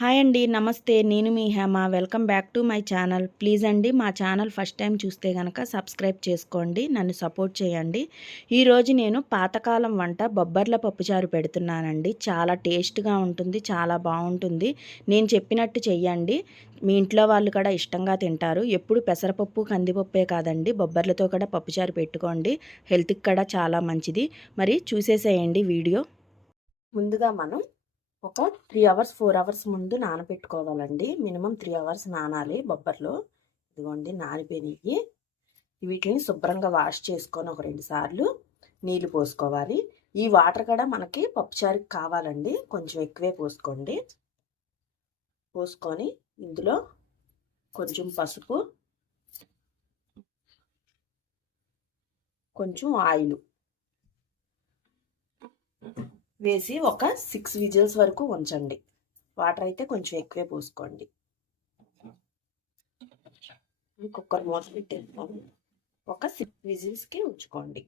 Hi అండి, నమస్తే. నేను మీ Hema. Welcome back to my channel. Please అండి, మా ఛానల్ ఫస్ట్ టైం చూస్తే కనుక సబ్స్క్రైబ్ చేసుకోండి, నన్ను సపోర్ట్ చేయండి. ఈరోజు నేను పాతకాలం వంట బొబ్బర్ల పప్పుచారు పెడుతున్నానండి. చాలా టేస్ట్గా ఉంటుంది, చాలా బాగుంటుంది. నేను చెప్పినట్టు చెయ్యండి, మీ ఇంట్లో వాళ్ళు కూడా ఇష్టంగా తింటారు. ఎప్పుడు పెసరపప్పు కందిపప్పే కాదండి, బొబ్బర్లతో కూడా పప్పుచారు పెట్టుకోండి, హెల్త్కి కూడా చాలా మంచిది. మరి చూసేసేయండి వీడియో. ముందుగా మనం ఒక 3 అవర్స్ 4 అవర్స్ ముందు నానబెట్టుకోవాలండి. మినిమం 3 అవర్స్ నానాలి బొబ్బర్లు. ఇదిగోండి నానిపోయినాయి. వీటిని శుభ్రంగా వాష్ చేసుకొని ఒక 2 సార్లు నీళ్లు పోసుకోవాలి. ఈ వాటర్ కూడా మనకి పప్పుచారుకి కావాలండి, కొంచెం ఎక్కువే పోసుకోండి. పోసుకొని ఇందులో కొంచెం పసుపు, కొంచెం ఆయిల్ వేసి ఒక 6 విజిల్స్ వరకు ఉంచండి. వాటర్ అయితే కొంచెం ఎక్కువే పోసుకోండి. కుక్కర్ మూత పెట్టేసుకోండి, ఒక 6 విజిల్స్కి ఉంచుకోండి.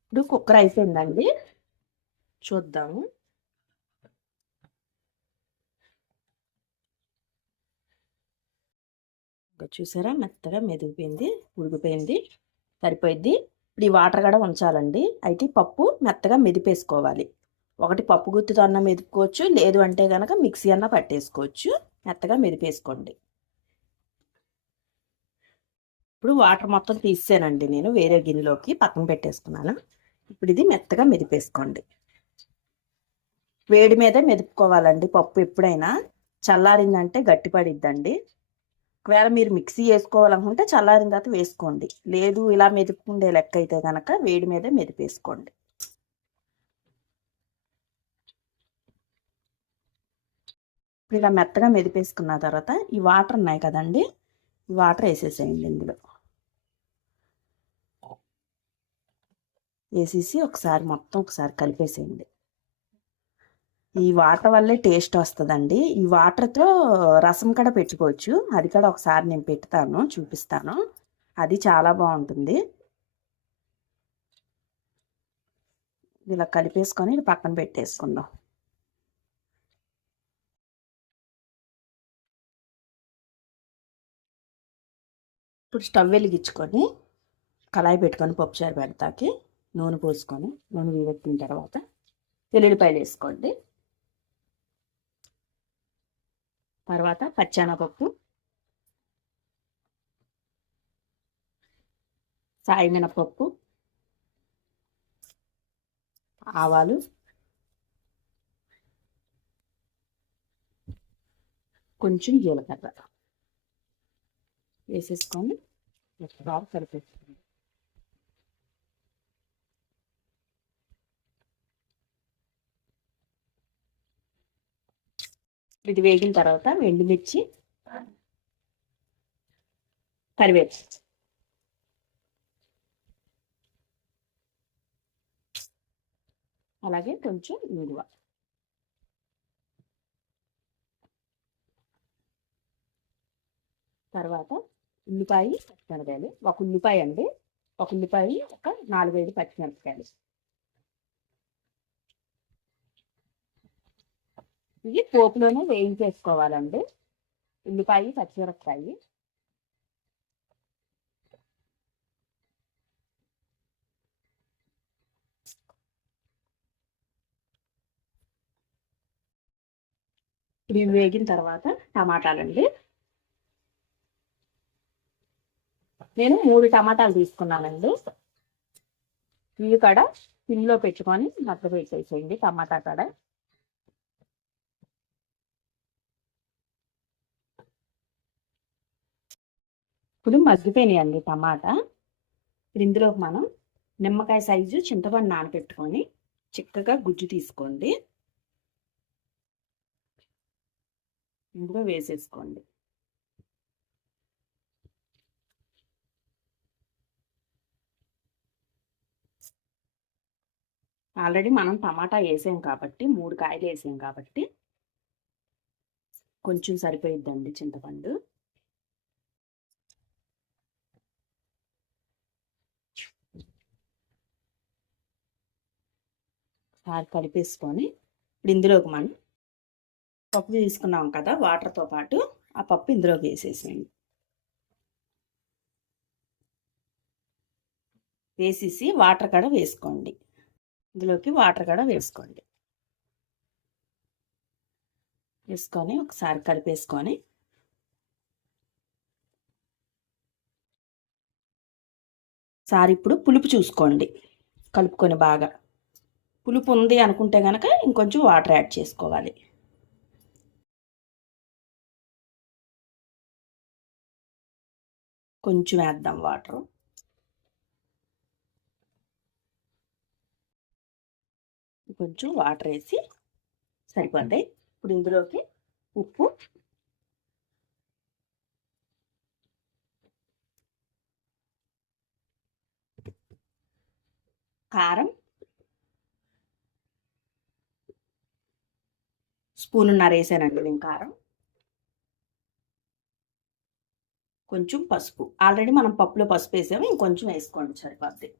ఇప్పుడు కుక్కర్ అయిపోయిందండి, చూద్దాము. చూసారా, మెత్తగా మెదిగిపోయింది, ఉడికిపోయింది, సరిపోయింది. ఇప్పుడు ఈ వాటర్ కూడా ఉంచాలండి. అయితే పప్పు మెత్తగా మెదిపేసుకోవాలి. ఒకటి పప్పు గుత్తితో అన్న మెదుపుకోవచ్చు, లేదు అంటే కనుక మిక్సీ అన్న పట్టేసుకోవచ్చు. మెత్తగా మెదిపేసుకోండి. ఇప్పుడు వాటర్ మొత్తం తీసేనండి, నేను వేరే గిన్నెలోకి పక్కన పెట్టేసుకున్నాను. ఇప్పుడు ఇది మెత్తగా మెదిపేసుకోండి. వేడి మీద మెదుపుకోవాలండి పప్పు. ఎప్పుడైనా చల్లారిందంటే గట్టిపడిద్దండి. ఒకవేళ మీరు మిక్సీ వేసుకోవాలనుకుంటే చల్లారిన తర్వాత వేసుకోండి, లేదు ఇలా మెదుపుకుండే లెక్క అయితే కనుక వేడి మీద మెదిపేసుకోండి. ఇలా మెత్తగా మెదిపేసుకున్న తర్వాత ఈ వాటర్ ఉన్నాయి కదండి, ఈ వాటర్ వేసేసేయండి. ఇందులో వేసేసి ఒకసారి కలిపేసేయండి. ఈ వాటర్ వల్లే టేస్ట్ వస్తుందండి. ఈ వాటర్తో రసం కూడా పెట్టుకోవచ్చు, అది కూడా ఒకసారి నేను పెడతాను, చూపిస్తాను. అది చాలా బాగుంటుంది. ఇలా కలిపేసుకొని పక్కన పెట్టేసుకుందాం. ఇప్పుడు స్టవ్ వెలిగించుకొని కళాయి పెట్టుకొని పప్పుచారు పెడతాకి నూనె పోసుకొని, నూనె వేడెక్కిన తర్వాత వెల్లుల్లిపాయలు వేసుకోండి. తర్వాత పచ్చెనగపప్పు, సాయి మినపప్పు, ఆవాలు, కొంచెం జీలకర్ర వేసేసుకొని బాగా కలిపేసుకోండి. ఇది వేగిన తర్వాత ఎండుమిర్చి, కరివేపు, అలాగే కొంచెం ఇంగువ, తర్వాత ఉల్లిపాయ పచ్చిమిరపకాయలు, ఒక ఉల్లిపాయ అండి, ఒక ఉల్లిపాయ, ఒక 4-5 పచ్చిమిరపకాయలు. ఇది పోపులోనే వేయించేసుకోవాలండి, ఉల్లిపాయ పచ్చిమిరపకాయ. ఇవి వేగిన తర్వాత టమాటాలండి, నేను 3 టమాటాలు తీసుకున్నానండి. ఇవి కూడా సిమ్లో పెట్టుకొని మగ్గ పెట్టేసేయండి టమాటా కూడా. ఇప్పుడు మగ్గిపోయినాయండి టమాటా. ఇప్పుడు ఇందులోకి మనం నిమ్మకాయ సైజు చింతపండు నానబెట్టుకొని చిక్కగా గుజ్జు తీసుకోండి, ఇందులో వేసేసుకోండి. ఆల్రెడీ మనం టమాటా వేసాం కాబట్టి, 3 కాయలు వేసాం కాబట్టి కొంచెం సరిపోయిద్దండి చింతపండు. కలిపేసుకొని ఇప్పుడు ఇందులోకి మనం పప్పు తీసుకున్నాం కదా వాటర్తో పాటు ఆ పప్పు ఇందులోకి వేసేసేయండి. వేసేసి వాటర్ కూడా వేసుకోండి. ఇందులోకి వాటర్ కూడా వేసుకోండి. వేసుకొని ఒకసారి కలిపేసుకొని ఒకసారి ఇప్పుడు పులుపు చూసుకోండి. కలుపుకొని బాగా పులుపు ఉంది అనుకుంటే కనుక ఇంకొంచెం వాటర్ యాడ్ చేసుకోవాలి. కొంచెం వేద్దాం వాటరు. కొంచెం వాటర్ వేసి సరిపోతాయి. ఇప్పుడు ఇందులోకి ఉప్పు, కారం స్పూనున్నర వేసానండి నేను కారం. కొంచెం పసుపు, ఆల్రెడీ మనం పప్పులో పసుపు వేసాము, ఇంకొంచెం వేసుకోండి సరిపోద్ది.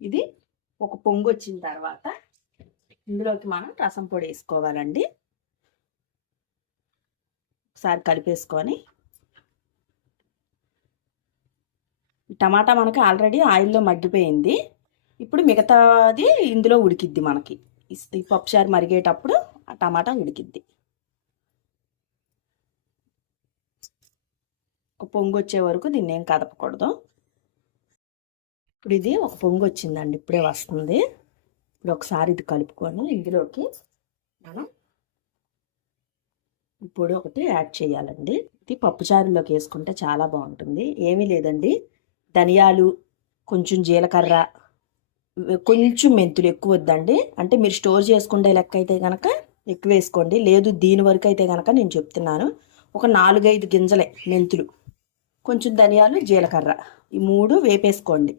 ఇది ఒక పొంగు వచ్చిన తర్వాత ఇందులోకి మనం రసం పొడి వేసుకోవాలండి. ఒకసారి కలిపేసుకొని టమాటా మనకి ఆల్రెడీ ఆయిల్లో మగ్గిపోయింది. ఇప్పుడు మిగతాది ఇందులో ఉడికిద్ది. మనకి ఈ పప్పుచారు మరిగేటప్పుడు ఆ టమాటా ఉడికిద్ది. ఒక పొంగు వచ్చే వరకు దీన్ని ఏం కదపకూడదు. ఇప్పుడు ఇది ఒక పొంగు వచ్చిందండి, ఇప్పుడే వస్తుంది. ఇప్పుడు ఒకసారి ఇది కలుపుకొని ఇందులోకి మనం పొడి ఒకటి యాడ్ చేయాలండి. ఇది పప్పుచారులోకి వేసుకుంటే చాలా బాగుంటుంది. ఏమీ లేదండి, ధనియాలు, కొంచెం జీలకర్ర, కొంచెం మెంతులు, ఎక్కువ వద్దండి. అంటే మీరు స్టోర్ చేసుకుంటే లెక్క అయితే కనుక ఎక్కువ వేసుకోండి. లేదు దీని వరకు అయితే కనుక నేను చెప్తున్నాను, ఒక 4-5 గింజలే మెంతులు, కొంచెం ధనియాలు, జీలకర్ర, ఈ 3 వేపేసుకోండి.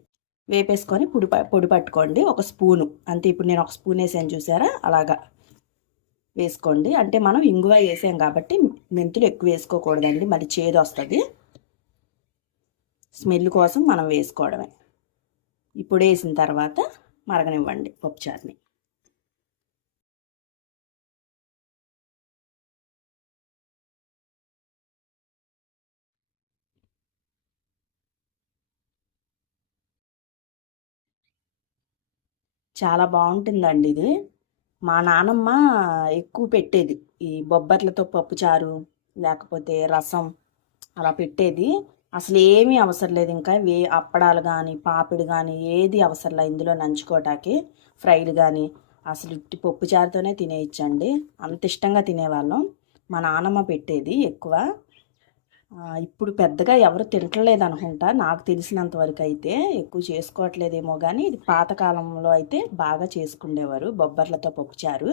వేపేసుకొని పొడి పట్టుకోండి. ఒక స్పూను అంతే. ఇప్పుడు నేను ఒక స్పూన్ వేసాను చూసారా, అలాగా వేసుకోండి. అంటే మనం ఇంగువ వేసాం కాబట్టి మెంతులు ఎక్కువ వేసుకోకూడదండి, మళ్ళీ చేదు వస్తుంది. స్మెల్ కోసం మనం వేసుకోవడమే. ఇప్పుడు వేసిన తర్వాత మరగనివ్వండి పప్పుచారుని. చాలా బాగుంటుందండి ఇది. మా నానమ్మ ఎక్కువ పెట్టేది ఈ బొబ్బర్లతో పప్పుచారు, లేకపోతే రసం అలా పెట్టేది. అసలు ఏమీ అవసరం లేదు, ఇంకా అప్పడాలు కానీ పాపిడి కానీ ఏది అవసరం లేదు ఇందులో నంచుకోవటానికి. ఫ్రైలు కానీ అసలు ఇట్టి పప్పుచారుతోనే తినేయచ్చండి, అంత ఇష్టంగా తినేవాళ్ళం. మా నానమ్మ పెట్టేది ఎక్కువ. ఇప్పుడు పెద్దగా ఎవరు తింటలేదు అనుకుంటా, నాకు తెలిసినంత వరకు అయితే ఎక్కువ చేసుకోవట్లేదేమో. కానీ ఇది పాతకాలంలో అయితే బాగా చేసుకునేవారు బొబ్బర్లతో పప్పుచారు.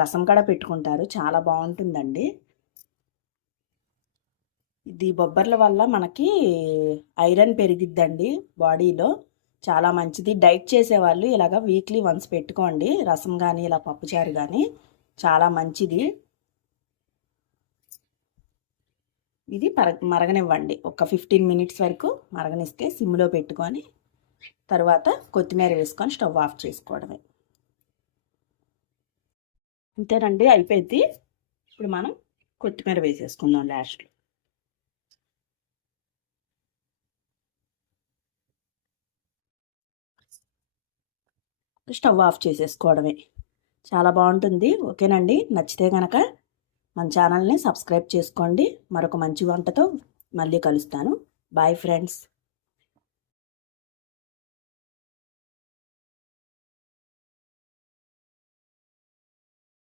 రసం కూడా పెట్టుకుంటారు, చాలా బాగుంటుందండి. ఇది బొబ్బర్ల వల్ల మనకి ఐరన్ పెరిగిద్దండి బాడీలో, చాలా మంచిది. డైట్ చేసేవాళ్ళు ఇలాగ వీక్లీ వన్స్ పెట్టుకోండి, రసం కానీ ఇలా పప్పుచారు కానీ చాలా మంచిది. ఇది మరగనివ్వండి, ఒక 15 మినిట్స్ వరకు మరగనిస్తే సిమ్లో పెట్టుకొని తర్వాత కొత్తిమీర వేసుకొని స్టవ్ ఆఫ్ చేసుకోవడమే. అంతేనండి, అయిపోయింది. ఇప్పుడు మనం కొత్తిమీర వేసేసుకుందాం లాస్ట్లో. స్టవ్ ఆఫ్ చేసేసుకోవడమే. చాలా బాగుంటుంది. ఓకేనండి, నచ్చితే కనుక మన ఛానల్ని సబ్స్క్రైబ్ చేసుకోండి. మరొక మంచి వంటతో మళ్ళీ కలుస్తాను. Bye friends.